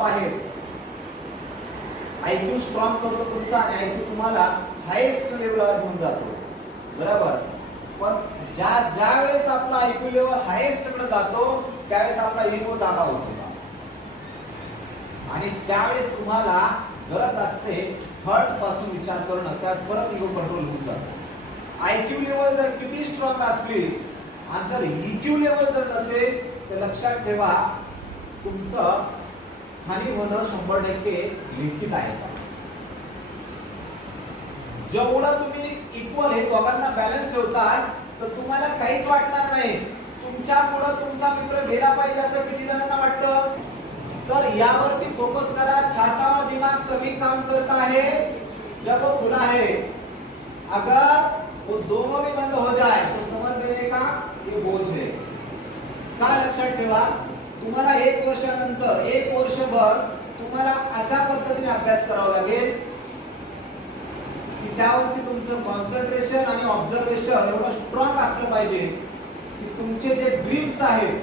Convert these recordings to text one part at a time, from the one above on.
आहे. IQ strong करतो तुमचा आणि आयक्यू तुम्हाला हायेस्ट लेवलला घेऊन जातो. बरोबर? पण ज्या ज्या वेळेस आपला आयक्यू लेवल हायेस्टकडे जातो त्यावेळेस आपला इगो जागा होतो. आणि त्यावेळेस तुम्हाला गरज असते हर्टपासून विचार करणं. त्यास परत इगो कंट्रोल होऊन जातो. आयक्यू लेवल जर किती स्ट्रॉंग असली आणि जर इक्यू लेवल जर नसेल तर लक्षात ठेवा तुमचं हानी होणं शंभर टक्के लिखित आहे. जेवढं तुम्ही इक्वल हे दोघांना बॅलन्स ठेवतात तर तुम्हाला काहीच वाटणार नाही. तुमच्या पुढं तुमचा मित्र गेला पाहिजे असं किती जणांना वाटतं? तर यावरती फोकस करा. छातावर दिमाग कमी काम करता है जब वो खुला है अगर वो दोनों भी बंद हो जाए तो समझ लेने का? ये बोझ है का लक्षात ठेवा? तुम्हाला एक वर्षानंतर एक वर्षभर तुम्हाला अशा पद्धतीने अभ्यास करावा लागेल की त्यावरती तुमचं कॉन्सन्ट्रेशन आणि ऑब्झर्वेशन एवढं स्ट्रॉंग असलं पाहिजे की तुमचे जे ड्रीम्स आहेत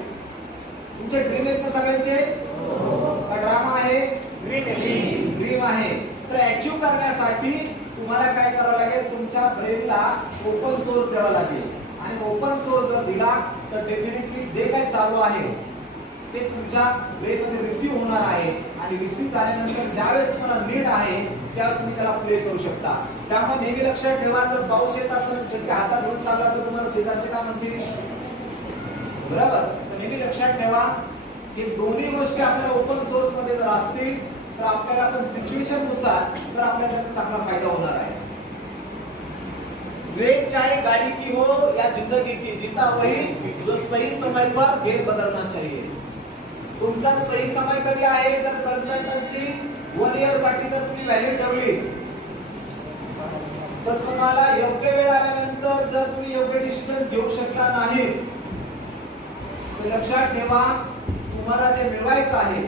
तुमचे ड्रीम आहेत ना सगळ्यांचे? ड्रामा आहे? ड्रीम आहे. तर अचीव करण्यासाठी तुम्हाला काय करावं लागेल? तुमच्या ब्रेनला ओपन सोर्स द्यावा लागेल. आणि ओपन सोर्स जर दिला तर डेफिनेटली जे काय चालू आहे ते तुमच्या ब्रेन रिसीव्ह होणार आहे. आणि रिसीव्ह झाल्यानंतर ज्यावेळेस तुम्हाला नीड आहे त्यावेळेस तुम्ही त्याला प्ले करू शकता. त्यामुळे नेहमी लक्षात ठेवा जर पाऊस येत असताना छत्री हातात घेऊन चालला तर तुम्हाला शेजारचे काय म्हणतील? बरोबर? तर नेहमी लक्षात ठेवा की दोन्ही गोष्टी आपल्या ओपन सोर्समध्ये जर असतील तर आपल्याला आपण सिच्युएशननुसार तर आपल्याला त्याचा चांगला फायदा होणार आहे. रेत चाहे गाड़ी की हो या जिंदगी की जीता वही जो सही समय पर गेर बदलना चाहिए. तुमचा सही समय कधी आहे? जर कन्सल्टन्सी वन इयरसाठी जर तुम्ही व्हॅल्यू ठेवली तर तुम्हाला योग्य वेळ आल्यानंतर जर तुम्ही योग्य डिसिजन घेऊ शकला नाही तर लक्षात ठेवा तुम्हाला जे मिळवायचं आहे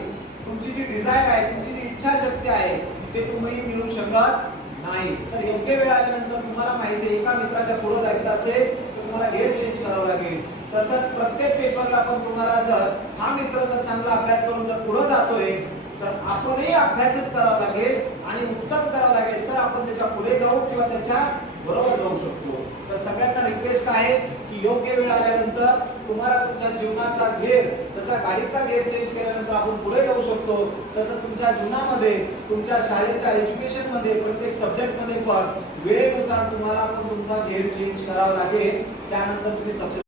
तुमची जी डिझायर आहे तुमची जी इच्छाशक्ती आहे ते तुम्ही मिळू शकत नाही. तर योग्य वेळ आल्यानंतर तुम्हाला माहिती एका मित्राच्या पुढे जायचं असेल तर तुम्हाला गेअर चेंज करावं लागेल. तसंच प्रत्येक पेपरला आपण तुम्हाला जर हा मित्र जर चांगला अभ्यास करून जर पुढे जातोय तर आपणही अभ्यासच करावा लागेल आणि उत्तम करावं लागेल तर आपण त्याच्या पुढे जाऊ किंवा त्याच्या बरोबर जाऊ शकतो. तर सगळ्यांना रिक्वेस्ट आहे की योग्य वेळ आल्यानंतर तुम्हाला तुमच्या जीवनाचा गेअर जसा गाडीचा गेअर चेंज केल्यानंतर आपण पुढे जाऊ शकतो तसं तुमच्या जीवनामध्ये तुमच्या शाळेच्या एज्युकेशनमध्ये प्रत्येक सब्जेक्टमध्ये पण वेळेनुसार तुम्हाला पण तुमचा गेअर चेंज करावा लागेल. त्यानंतर तुम्ही सक्सेस